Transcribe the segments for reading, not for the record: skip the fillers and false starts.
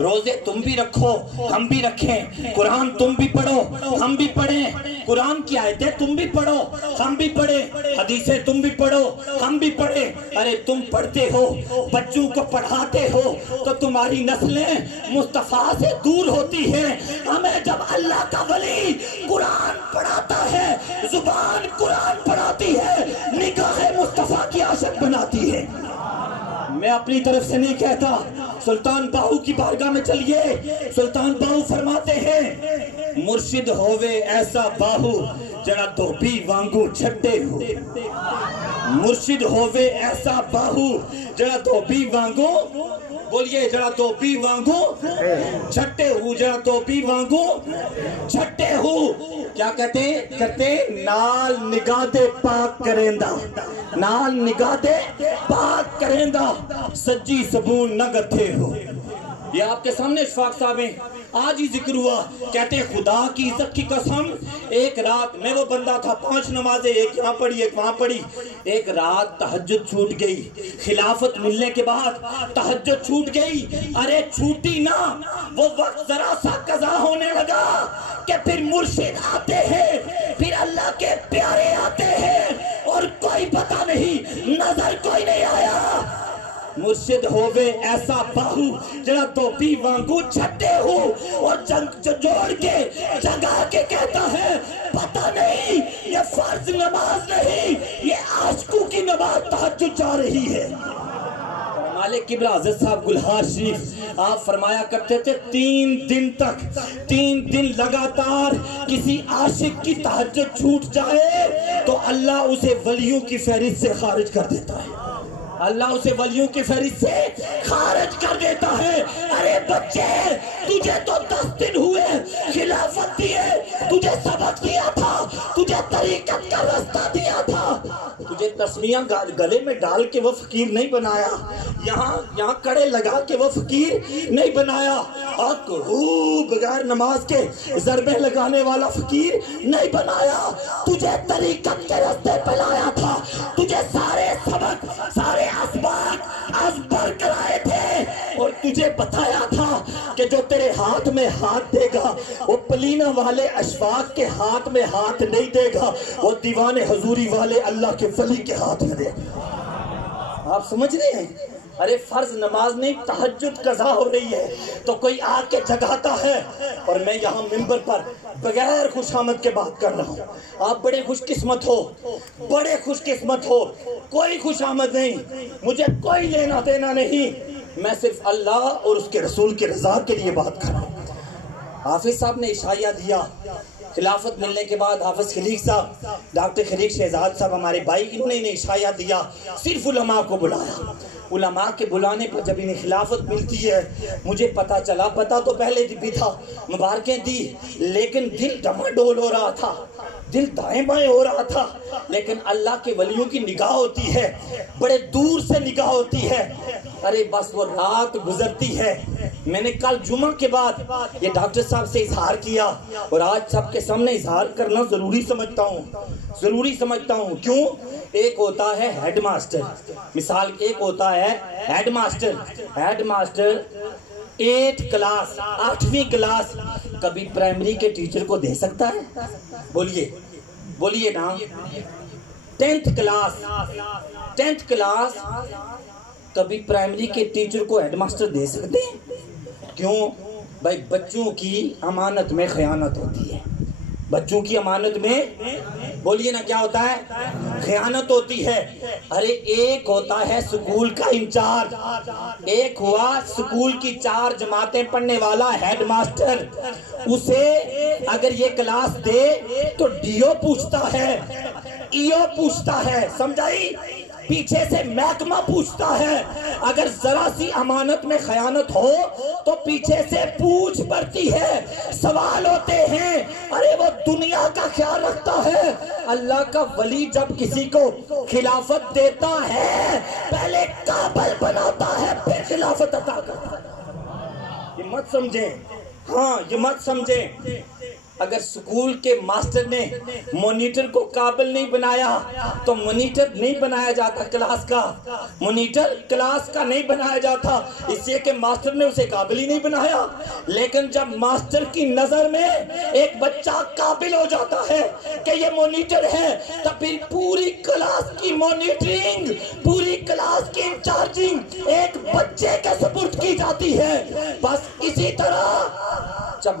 روزے تم بھی رکھو ہم بھی رکھیں، قرآن تم بھی پڑھو ہم بھی پڑھیں، قرآن کی آیتیں تم بھی پڑھو ہم بھی پڑھیں، حدیثیں تم بھی پڑھو ہم بھی پڑھیں۔ ارے تم پڑھتے ہو، بچوں کو پڑھاتے ہو تو تمہاری نسلیں مصطفیٰ سے دور ہوتی ہیں۔ ہمیں جب اللہ کا ولی قرآن پڑھاتا ہے، زبان قرآن پڑھاتی ہے، نگاہ مصطفیٰ کی عاشق بناتی ہے۔ میں اپنی طرف سے نہیں کہتا، سلطان باہو کی بارگاہ میں چلیے، سلطان باہو فرماتے ہیں مرشد ہووے ایسا باہو جڑا دھوبی وانگو چھٹے ہو، مرشد ہووے ایسا باہو جڑا دھوبی وانگو، بولیے جڑا دھوبی وانگو چھٹے ہو، جڑا دھوبی وانگو چھٹے ہو۔ کیا کہتے نال نگاہ دے پاک کریندا، نال نگاہ دے پاک کریندا، سجی سبون نہ گتھے ہو۔ یہ آپ کے سامنے اشفاق صاحب ہیں، آج ہی ذکر ہوا، کہتے خدا کی عزت کی قسم ایک رات میں وہ بندہ تھا، 5 نمازیں ایک یہاں پڑھی ایک وہاں پڑھی، ایک رات تہجد چھوٹ گئی، خلافت ملنے کے بعد تہجد چھوٹ گئی۔ ارے چھوٹی نہ، وہ وقت ذرا سا قضا ہونے لگا کہ پھر مرشد آتے ہیں، پھر اللہ کے پیارے آتے ہیں اور کوئی پتہ نہیں، نظر کوئی نہیں آیا۔ مرشد ہووے ایسا باہو جڑا دھوبی وانگو چھٹے ہو، اور جوڑ کے جگا کے کہتا ہے پتہ نہیں یہ فرض نماز نہیں، یہ عاشقوں کی نماز تہجد جا رہی ہے۔ مالک قبلہ حضرت صاحب گلہار شریف آپ فرمایا کرتے تھے 3 دن تک، 3 دن لگاتار کسی عاشق کی تہجد چھوٹ جائے تو اللہ اسے ولیوں کی فہرست سے خارج کر دیتا ہے، اللہ اسے ولیوں کی فہرست سے خارج کر دیتا ہے۔ ارے بچے تجھے تو 10 دن ہوئے خلافت دیے، تجھے سبق دیا تھا، تجھے طریقت کا رستہ دیا تھا، تجھے تسمیہ گلے میں ڈال کے وہ فقیر نہیں بنایا، یہاں کڑے لگا کے وہ فقیر نہیں بنایا، بغیر نماز کے ضربیں لگانے والا فقیر نہیں بنایا، تجھے طریقت کے رستے پہ لایا تھا، تجھے سارے سبق سارے اسباق ازبر کرائے تھے، اور تجھے بتایا تھا کہ جو تیرے ہاتھ میں ہاتھ دے گا وہ پلینا والے اشفاق کے ہاتھ میں ہاتھ نہیں دے گا، وہ دیوان حضوری والے اللہ کے ولی کے ہاتھ میں دے گا۔ آپ سمجھ رہے ہیں؟ ارے فرض نماز نہیں، تہجد قضا ہو رہی ہے تو کوئی آ کے جگاتا ہے، اور میں یہاں منبر پر بغیر خوش آمد کے بات کر رہا ہوں۔ آپ بڑے خوش قسمت ہو، بڑے خوش قسمت ہو، کوئی خوش آمد نہیں، مجھے کوئی لینا دینا نہیں، میں صرف اللہ اور اس کے رسول کی رضا کے لیے بات کر رہا ہوں۔ حافظ صاحب نے عشائیہ دیا، خلافت ملنے کے بعد حافظ خلیق صاحب، ڈاکٹر خلیق شہزاد صاحب ہمارے بھائی، انہوں نے عشائیہ دیا، صرف علماء کو بلایا۔ علماء کے بلانے پر جب انہیں خلافت ملتی ہے، مجھے پتا چلا، پتا تو پہلے بھی تھا، مبارکیں دی، لیکن دل ڈماڈول ہو رہا تھا، دل دائیں بائیں ہو رہا تھا، لیکن اللہ کے ولیوں کی نگاہ ہوتی ہے، بڑے دور سے نگاہ ہوتی ہے۔ ارے بس وہ رات گزرتی ہے، میں نے کل جمعہ کے بعد یہ ڈاکٹر صاحب سے اظہار کیا، اور آج سب کے سامنے اظہار کرنا ضروری سمجھتا ہوں، کیوں؟ ایک ہوتا ہے ہیڈ ماسٹر، مثال ایک ہوتا ہے ہیڈ ماسٹر 8ویں کلاس کبھی پرائمری کے ٹیچر کو دے سکتا ہے؟ بولیے نا، 10th کلاس کبھی پرائمری کے ٹیچر کو ہیڈ ماسٹر دے سکتے ہیں؟ کیوں؟ بھائی بچوں کی امانت میں خیانت ہوتی ہے، بچوں کی امانت میں، بولیے نا کیا ہوتا ہے؟ خیانت ہوتی ہے۔ ارے ایک ہوتا ہے سکول کا انچارج، ایک ہوا سکول کی 4 جماعتیں پڑھنے والا ہیڈ ماسٹر، اسے اگر یہ کلاس دے تو ڈیو پوچھتا ہے، ایو پوچھتا ہے، سمجھائی؟ پیچھے سے محکمہ پوچھتا ہے، اگر ذرا سی امانت میں خیانت ہو تو پیچھے سے پوچھ پڑتی ہے، سوال ہوتے ہیں۔ ارے وہ دنیا کا خیال رکھتا ہے، اللہ کا ولی جب کسی کو خلافت دیتا ہے پہلے قابل بناتا ہے، پھر خلافت عطا کرتا ہے۔ یہ مت سمجھیں، ہاں یہ مت سمجھیں، اگر سکول کے ماسٹر نے مونیٹر کو قابل نہیں بنایا تو مونیٹر نہیں بنایا جاتا کلاس کا، مونیٹر کلاس کا نہیں بنایا جاتا، اس لیے کہ ماسٹر نے اسے قابل ہی نہیں بنایا۔ لیکن جب ماسٹر کی نظر میں ایک بچہ قابل ہو جاتا ہے کہ یہ مونیٹر ہے، تب پھر پوری کلاس کی مونیٹرنگ، پوری کلاس کی انچارجنگ ایک بچے کے سپرد کی جاتی ہے۔ بس اسی طرح جب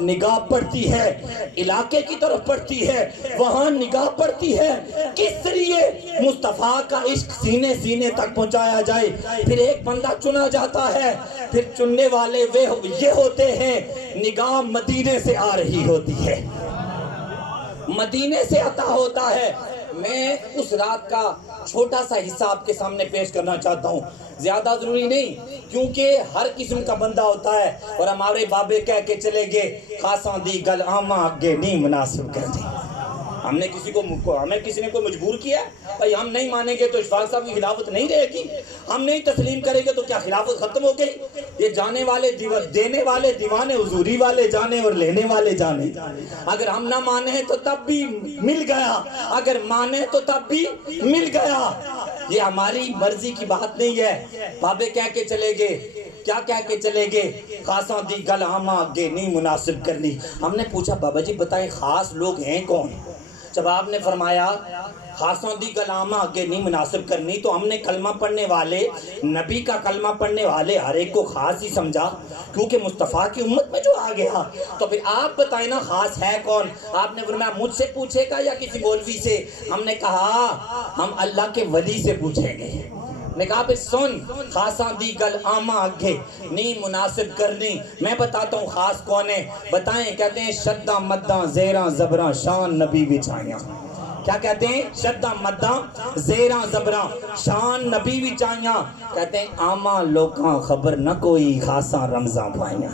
نگاہ پڑتی ہے علاقے کی طرف پڑتی ہے، وہاں نگاہ پڑتی ہے کس لیے مصطفیٰ کا عشق سینے سینے تک پہنچایا جائے۔ پھر ایک بندہ چنا جاتا ہے، پھر چننے والے یہ ہوتے ہیں، نگاہ مدینے سے آ رہی ہوتی ہے، مدینے سے عطا ہوتا ہے۔ میں اس رات کا چھوٹا سا حصہ آپ کے سامنے پیش کرنا چاہتا ہوں، زیادہ ضروری نہیں، کیونکہ ہر قسم کا بندہ ہوتا ہے، اور ہمارے بابے کہہ کے چلے گئے خاصاں دی گل آماں اگے نہیں مناسب کر دی۔ ہمیں کسی نے کوئی مجبور کیا ہے؟ بھائی ہم نہیں مانیں گے تو اشفاق صاحب کی خلافت نہیں رہے گی، ہم نہیں تسلیم کریں گے تو کیا خلافت ختم ہو گئی؟ یہ جانے والے دینے والے دیوانے، حضوری والے جانے اور لینے والے جانے۔ اگر ہم نہ مانے تو تب بھی مل گیا، اگر مانے تو تب بھی مل گیا۔ یہ ہماری مرضی کی بات نہیں ہے۔ بابے کہہ کے چلے گئے، کیا کہہ کے چلے گئے؟ خاصاں دی گل آماں اگے نہیں مناسب کرنی۔ ہم نے پوچھا بابا جی بتائیں خاص لوگ ہیں کون؟ جب آپ نے فرمایا خاصوں دی گل آماں اگے نہیں مناسب کرنی، تو ہم نے کلمہ پڑھنے والے، نبی کا کلمہ پڑھنے والے ہر ایک کو خاص ہی سمجھا، کیونکہ مصطفیٰ کی امت میں جو آ گیا۔ تو پھر آپ بتائیں نا خاص ہے کون؟ آپ نے فرمایا مجھ سے پوچھے گا یا کسی مولوی سے؟ ہم نے کہا ہم اللہ کے ولی سے پوچھیں گے۔ نے کہا پھر سن، خاصاں دی گل آماں اگے نہیں مناسب کرنی۔ میں بتاتا ہوں خاص کون ہے، بتائیں؟ کہتے ہیں شدہ مدہ زیراں زبراں شان نبی وچائیاں۔ کیا کہتے ہیں؟ شدہ مدہ زیراں زبراں شان نبی وچائیاں۔ کہتے ہیں آماں لوکاں خبر نہ کوئی خاصاں رمضاں پائیاں۔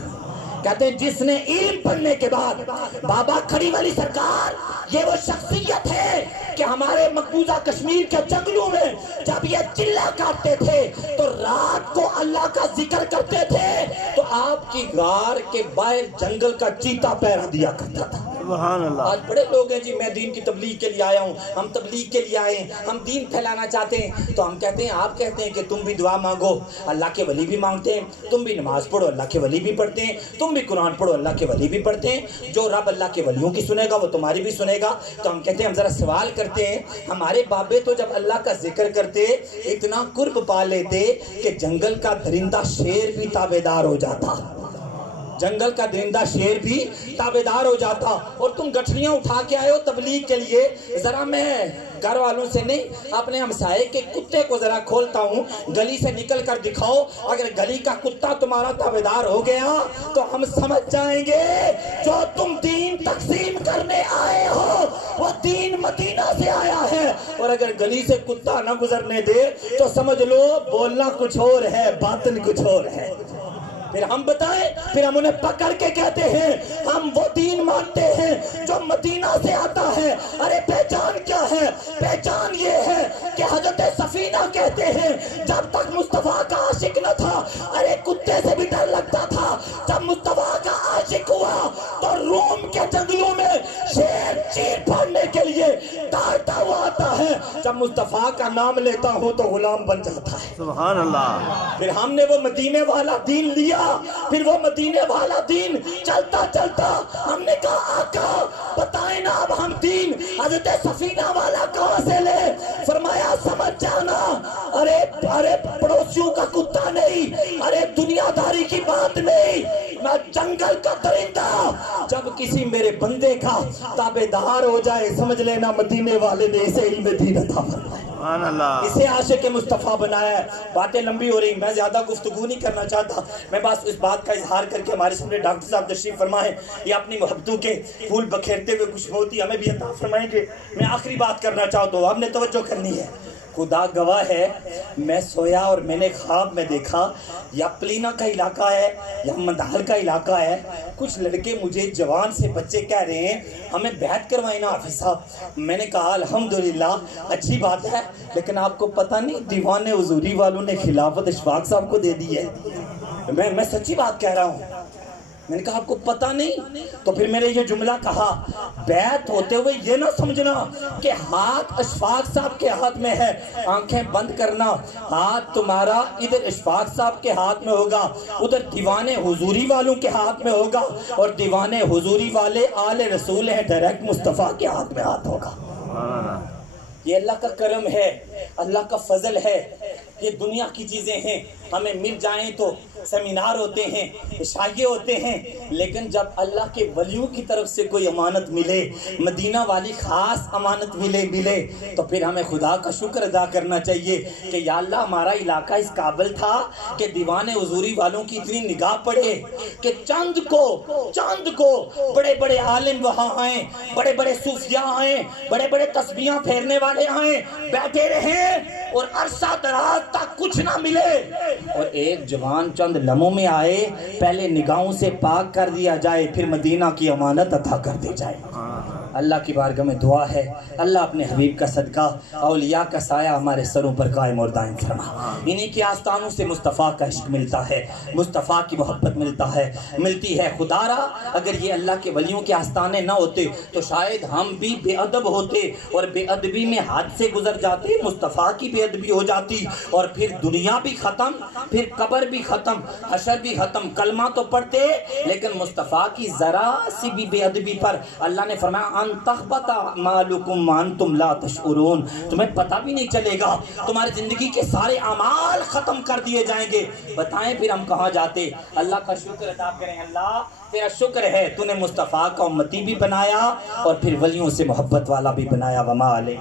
کہتے ہیں جس نے علم پڑھنے کے بعد، بابا کھڑی والی سرکار یہ وہ شخصیت ہے کہ ہمارے مقبوضہ کشمیر کے جنگلوں میں جب یہ چلا کاٹتے تھے تو رات کو اللہ کا ذکر کرتے تھے، تو آپ کی غار کے باہر جنگل کا چیتا پہرا دیا کرتا تھا۔ سبحان اللہ۔ آج بڑے لوگ ہیں جی میں دین کی تبلیغ کے لیے آیا ہوں، ہم تبلیغ کے لیے آئے ہیں، ہم دین پھیلانا چاہتے ہیں، تو ہم کہتے ہیں آپ کہتے ہیں کہ تم بھی دعا مانگو، اللہ کے ولی بھی مانگتے ہیں، تم بھی نماز پڑھو، اللہ کے ولی بھی پڑھتے ہیں، تم بھی قرآن پڑھو، اللہ کے ولی بھی پڑھتے ہیں، جو رب اللہ کے ولیوں کی سنے گا وہ تمہاری بھی سنے گا۔ تو ہم کہتے ہیں ہم ذرا سوال کرتے ہیں، ہمارے بابے تو جب اللہ کا ذکر کرتے اتنا قرب پا لیتے کہ جنگل کا درندہ شیر بھی تابعدار ہو جاتا، جنگل کا درندہ شیر بھی تابعدار ہو جاتا، اور تم گٹھلیاں اٹھا کے آئے ہو تبلیغ کے لیے۔ ذرا میں گھر والوں سے نہیں اپنے ہمسائے کے کتے کو ذرا کھولتا ہوں، گلی سے نکل کر دکھاؤ، اگر گلی کا کتا تمہارا تابعدار ہو گیا تو ہم سمجھ جائیں گے جو تم دین تقسیم کرنے آئے ہو وہ دین مدینہ سے آیا ہے، اور اگر گلی سے کتا نہ گزرنے دے تو سمجھ لو بولنا کچھ اور ہے باطن کچھ اور ہے۔ پھر ہم بتائیں، پھر ہم انہیں پکڑ کے کہتے ہیں ہم وہ دین مانتے ہیں جو مدینہ سے آتا ہے۔ ارے پہچان کیا ہے؟ پہچان یہ ہے کہ حضرت سفینہ کہتے ہیں جب تک مصطفیٰ کا عاشق نہ تھا، ارے کتے سے بھی ڈر لگتا تھا، جب مصطفیٰ کا عاشق ہوا تو روم کے جنگلوں میں شیر چیر پھاڑنے کے لیے دوڑتا ہوا آتا ہے، جب مصطفیٰ کا نام لیتا ہوں تو غلام بن جاتا ہے۔ سبحان اللہ۔ پھر ہم نے وہ مدینے والا دین لیا، پھر وہ مدینے والا دین چلتا چلتا ہم نے کہا آقا بتائیں نا اب ہم دین حضرت سفینہ والا کہاں سے لے؟ فرمایا سمجھ جانا، ارے پڑوسیوں کا کتا نہیں، ارے دنیا داری کی بات نہیں، میں جنگل کا درندہ جب کسی میرے بندے کا تابعدار ہو جائے سمجھ لینا مدینے والے نے اسے علم دین عطا فرمایا، اسے عاشق مصطفیٰ بنایا ہے۔ باتیں لمبی ہو رہی، میں زیادہ گفتگو نہیں کرنا چاہتا، میں بس اس بات کا اظہار کر کے ہمارے سامنے ڈاکٹر صاحب تشریف فرمائیں، یہ اپنی محبتوں کے پھول بکھیرتے ہوئے کچھ ہوتی ہمیں بھی عطا فرمائیں گے۔ میں آخری بات کرنا چاہتا ہوں، ہم نے توجہ کرنی ہے۔ خدا گواہ ہے میں سویا اور میں نے خواب میں دیکھا یا پلینا کا علاقہ ہے یا مندال کا علاقہ ہے، کچھ لڑکے مجھے جوان سے بچے کہہ رہے ہیں ہمیں بیعت کروائیں نا حافظ صاحب۔ میں نے کہا الحمدللہ اچھی بات ہے، لیکن آپ کو پتہ نہیں دیوان حضوری والوں نے خلافت اشفاق صاحب کو دے دی ہے۔ میں سچی بات کہہ رہا ہوں، میں نے کہا آپ کو پتہ نہیں؟ تو پھر میں نے یہ جملہ کہا، بیعت ہوتے ہوئے یہ نہ سمجھنا کہ ہاتھ اشفاق صاحب کے ہاتھ میں ہے، آنکھیں بند کرنا، ہاتھ تمہارا ادھر اشفاق صاحب کے ہاتھ میں ہوگا، ادھر دیوان حضوری والوں کے ہاتھ میں ہوگا، اور دیوان حضوری والے آل رسول ہیں، ڈائریکٹ مصطفیٰ کے ہاتھ میں ہاتھ ہوگا۔ یہ اللہ کا کرم ہے، اللہ کا فضل ہے۔ یہ دنیا کی چیزیں ہیں، ہمیں مل جائیں تو سیمینار ہوتے ہیں، عشائیے ہوتے ہیں، لیکن جب اللہ کے ولیوں کی طرف سے کوئی امانت ملے، مدینہ والی خاص امانت ملے تو پھر ہمیں خدا کا شکر ادا کرنا چاہیے کہ یا اللہ ہمارا علاقہ اس قابل تھا کہ دیوان حضوری والوں کی اتنی نگاہ پڑے کہ چاند کو بڑے بڑے عالم وہاں آئیں، بڑے بڑے صوفیاء آئیں، بڑے بڑے تسبیحاں پھیرنے والے آئیں، بیٹھے رہیں اور عرصہ دراز تک کچھ نہ ملے، اور ایک جوان چند لمحوں میں آئے، پہلے نگاہوں سے پاک کر دیا جائے، پھر مدینہ کی امانت عطا کر دی جائے۔ اللہ کی بارگاہ میں دعا ہے، اللہ اپنے حبیب کا صدقہ، اولیاء کا سایہ ہمارے سروں پر قائم اور دائم فرما۔ انہی کے آستانوں سے مصطفیٰ کا عشق ملتا ہے، مصطفیٰ کی محبت ملتی ہے۔ خدا را اگر یہ اللہ کے ولیوں کے آستانے نہ ہوتے تو شاید ہم بھی بے ادب ہوتے، اور بے ادبی میں حد سے گزر جاتے، مصطفیٰ کی بے ادبی ہو جاتی، اور پھر دنیا بھی ختم، پھر قبر بھی ختم، حشر بھی ختم۔ کلمہ تو پڑھتے لیکن مصطفیٰ کی ذرا سی بھی بے ادبی پر اللہ نے فرمایا ان تخبط اعمالکم وانتم لا تشعرون، تمہیں پتہ بھی نہیں چلے گا، تمہاری زندگی کے سارے اعمال ختم کر دیے جائیں گے، بتائیں پھر ہم کہاں جاتے؟ اللہ کا شکر ادا کریں، اللہ تیرا شکر ہے تو نے مصطفیٰ کا امتی بھی بنایا اور پھر ولیوں سے محبت والا بھی بنایا۔ وما علیہ